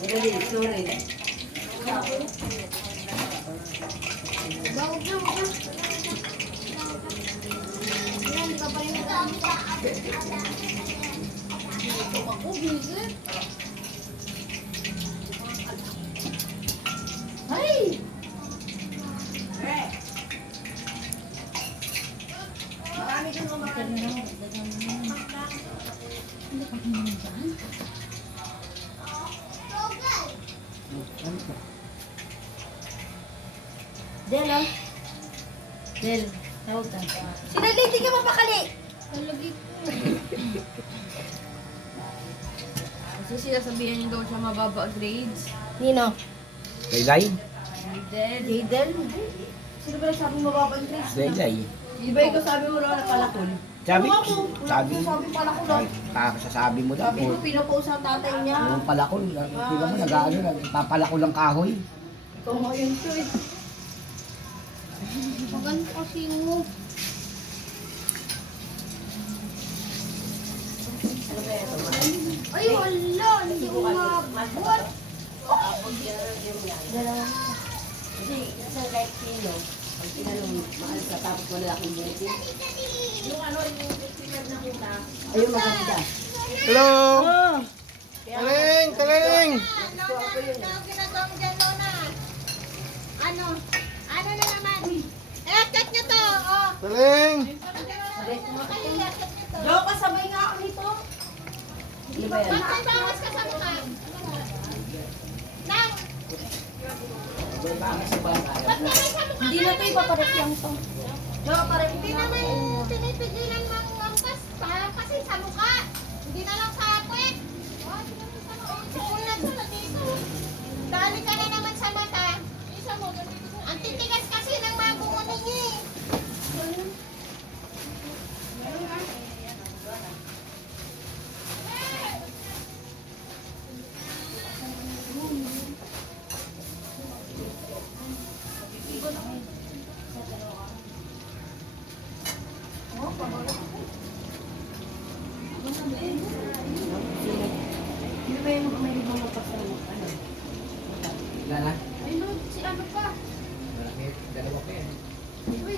Madali, sorry. Bawag na, wag na. Yan, di ka pa rin nag-aamit. Ako, busy. Ay! Marami kang kumakain. Hindi ka naman dyan. Del, oh. Del, tawag ka. Sinali, hindi ka mapakali. Talagi ko. Kasi sinasabihan niyo daw siya mababa grades. Nino? Laylay? Then, Jaden? Sino ba nagsabi mababa yung grades? Laylay. Di ba ikaw sabi mo na palakol? Sabi, Wala ko sabi palakol lang. sasabi mo daw. Sabi ko pinopost ang tatay niya. Yung palakol, hindi mo nag-ano, nagpapalakol ng kahoy. Ito mo yun to eh. Maganda kasi mo. Ano ba ito? Ay, wala. Hindi ko mabot. Dalawa. Kasi isang kahit sino, pag tinanong, mahal ka tapos wala akong buti. Yung ano, yung festival na kita. Ayun, maganda. Hello! Oh! Taling! Taling! Nagustuhan ko yun. Ano ginagawa mo dyan, Lona? Ano? Ano na naman? I-cut nyo to, oh. Taling! Ay, i-cut nyo to. Jo, kasabay nga ako nito. Ano ba yan? Ba't may bawas ka sa mukha? Nang, ba't ka may sa mukha? Hindi na ito ipapalit lang ito. Jo, pareho Hindi naman pinipigilan mang lampas pa kasi sa mukha. Hindi na lang sa akin. Oh, sipunad mo na dito. Dali ka na naman sa mata. Ang titigas kasi ng mga bungo ninyo eh. Hindi ba yung may ibang magpasama? Ano? Wala na? Ay, no, si ano pa? Malaki, dalawa pa yan. Uy,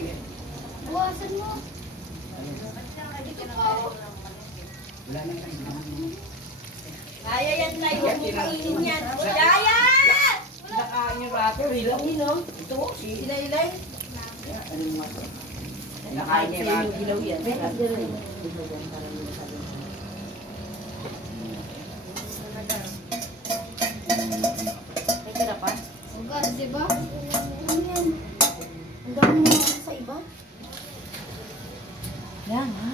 buwasan mo. Wala na yan. Kaya yan na yung kainin yan. Kaya! Nakain yung rato, ilang ino. Ito, si Ilaylay. Ano yung mga ito? Nakain niya yung ilaw yan. May tira pa? Ugat, di ba? Ano yan? Ang dami mo sa iba? Yan, ha?